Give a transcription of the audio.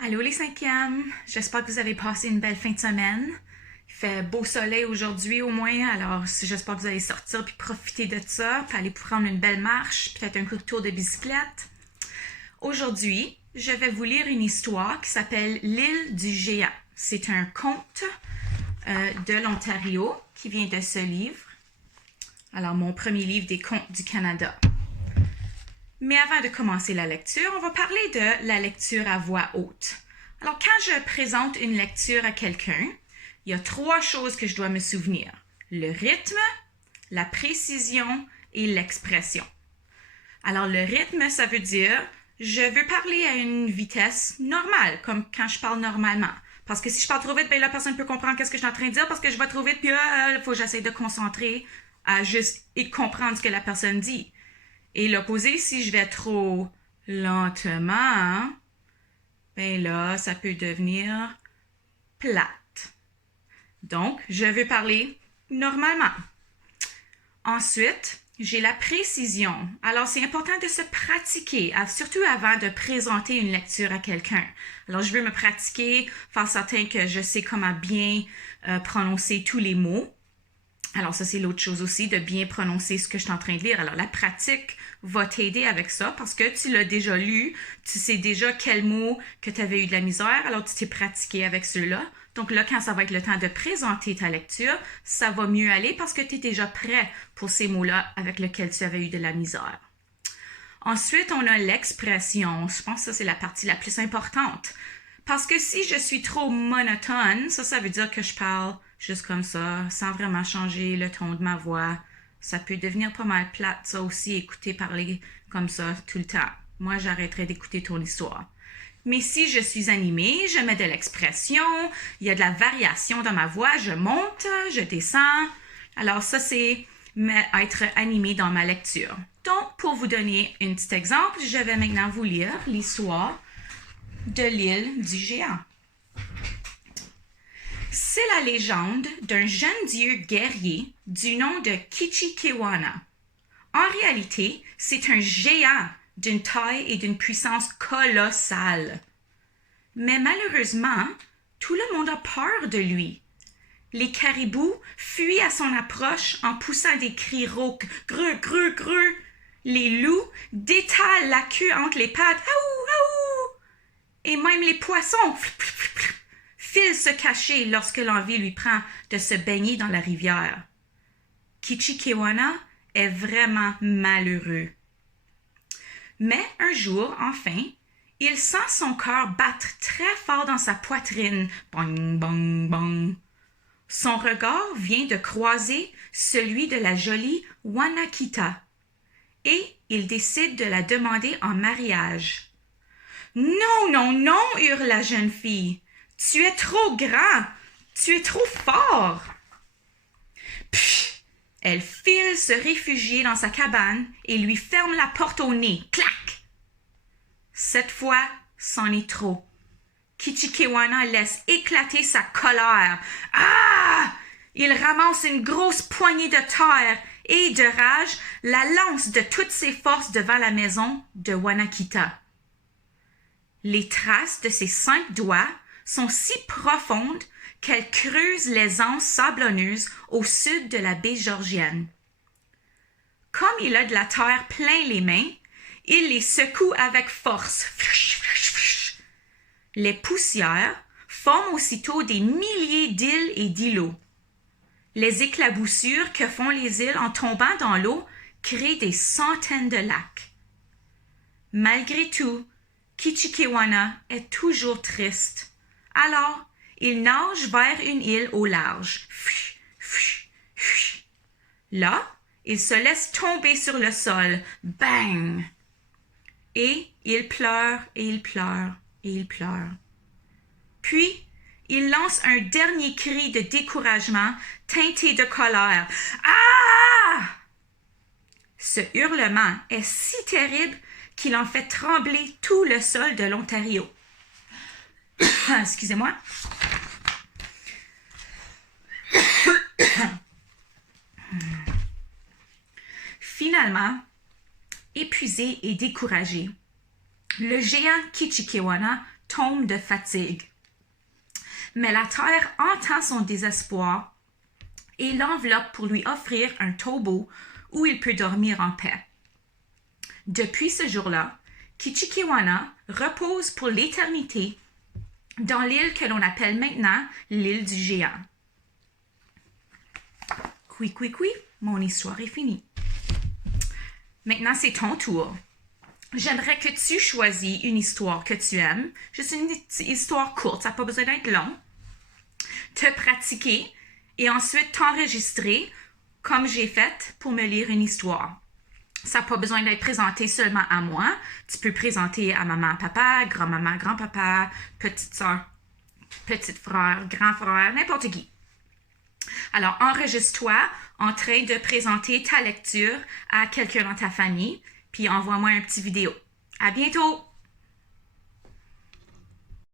Allô les cinquièmes, j'espère que vous avez passé une belle fin de semaine. Il fait beau soleil aujourd'hui au moins, alors j'espère que vous allez sortir puis profiter de ça, puis aller prendre une belle marche, peut-être un coup de tour de bicyclette. Aujourd'hui, je vais vous lire une histoire qui s'appelle L'île du géant. C'est un conte de l'Ontario qui vient de ce livre. Alors, mon premier livre des contes du Canada. Mais avant de commencer la lecture, on va parler de la lecture à voix haute. Alors, quand je présente une lecture à quelqu'un, il y a 3 choses que je dois me souvenir. Le rythme, la précision et l'expression. Alors, le rythme, ça veut dire, je veux parler à une vitesse normale, comme quand je parle normalement. Parce que si je parle trop vite, ben la personne peut comprendre qu'est-ce que je suis en train de dire parce que je vais trop vite, puis il faut que j'essaie de concentrer à juste comprendre ce que la personne dit. Et l'opposé, si je vais trop lentement, ben là, ça peut devenir plate. Donc, je veux parler normalement. Ensuite, j'ai la précision. Alors, c'est important de se pratiquer, surtout avant de présenter une lecture à quelqu'un. Alors, je veux me pratiquer, faire certain que je sais comment bien prononcer tous les mots. Alors, ça, c'est l'autre chose aussi, de bien prononcer ce que je suis en train de lire. Alors, la pratique va t'aider avec ça parce que tu l'as déjà lu, tu sais déjà quels mots que tu avais eu de la misère, alors tu t'es pratiqué avec ceux-là. Donc là, quand ça va être le temps de présenter ta lecture, ça va mieux aller parce que tu es déjà prêt pour ces mots-là avec lesquels tu avais eu de la misère. Ensuite, on a l'expression. Je pense que ça, c'est la partie la plus importante. Parce que si je suis trop monotone, ça veut dire que je parle juste comme ça, sans vraiment changer le ton de ma voix. Ça peut devenir pas mal plate, ça aussi, écouter parler comme ça tout le temps. Moi, j'arrêterais d'écouter ton histoire. Mais si je suis animée, je mets de l'expression, il y a de la variation dans ma voix, je monte, je descends. Alors ça, c'est être animée dans ma lecture. Donc, pour vous donner un petit exemple, je vais maintenant vous lire l'histoire de l'île du géant. C'est la légende d'un jeune dieu guerrier du nom de Kichikewana. En réalité, c'est un géant d'une taille et d'une puissance colossale. Mais malheureusement, tout le monde a peur de lui. Les caribous fuient à son approche en poussant des cris rauques. Greu, greu, greu. Les loups détalent la queue entre les pattes. Aou, aou. Et même les poissons filent se cacher lorsque l'envie lui prend de se baigner dans la rivière. Kichikewana est vraiment malheureux. Mais un jour, enfin, il sent son cœur battre très fort dans sa poitrine. Bang, bang, bang. Son regard vient de croiser celui de la jolie Wanakita. Et il décide de la demander en mariage. Non, non, non, hurle la jeune fille. Tu es trop grand. Tu es trop fort. Pfff. Elle file se réfugier dans sa cabane et lui ferme la porte au nez. Clac! Cette fois, c'en est trop. Kichikewana laisse éclater sa colère. Ah! Il ramasse une grosse poignée de terre et, de rage, la lance de toutes ses forces devant la maison de Wanakita. Les traces de ses 5 doigts sont si profondes qu'elles creusent les anses sablonneuses au sud de la baie Georgienne. Comme il a de la terre plein les mains, il les secoue avec force. Les poussières forment aussitôt des milliers d'îles et d'îlots. Les éclaboussures que font les îles en tombant dans l'eau créent des centaines de lacs. Malgré tout, Kichikewana est toujours triste. Alors, il nage vers une île au large. Là, il se laisse tomber sur le sol. Bang! Et il pleure, et il pleure, et il pleure. Puis, il lance un dernier cri de découragement teinté de colère. Ah! Ce hurlement est si terrible qu'il en fait trembler tout le sol de l'Ontario. Excusez-moi. Finalement, épuisé et découragé, le géant Kichikewana tombe de fatigue. Mais la terre entend son désespoir et l'enveloppe pour lui offrir un tombeau où il peut dormir en paix. Depuis ce jour-là, Kichikewana repose pour l'éternité dans l'île que l'on appelle maintenant l'île du géant. Cui, mon histoire est finie. Maintenant, c'est ton tour. J'aimerais que tu choisis une histoire que tu aimes, juste une histoire courte, ça n'a pas besoin d'être long, te pratiquer et ensuite t'enregistrer comme j'ai fait pour me lire une histoire. Ça n'a pas besoin d'être présenté seulement à moi. Tu peux présenter à maman, papa, grand-maman, grand-papa, petite soeur, petit frère, grand frère, n'importe qui. Alors, enregistre-toi en train de présenter ta lecture à quelqu'un dans ta famille, puis envoie-moi un petit vidéo. À bientôt!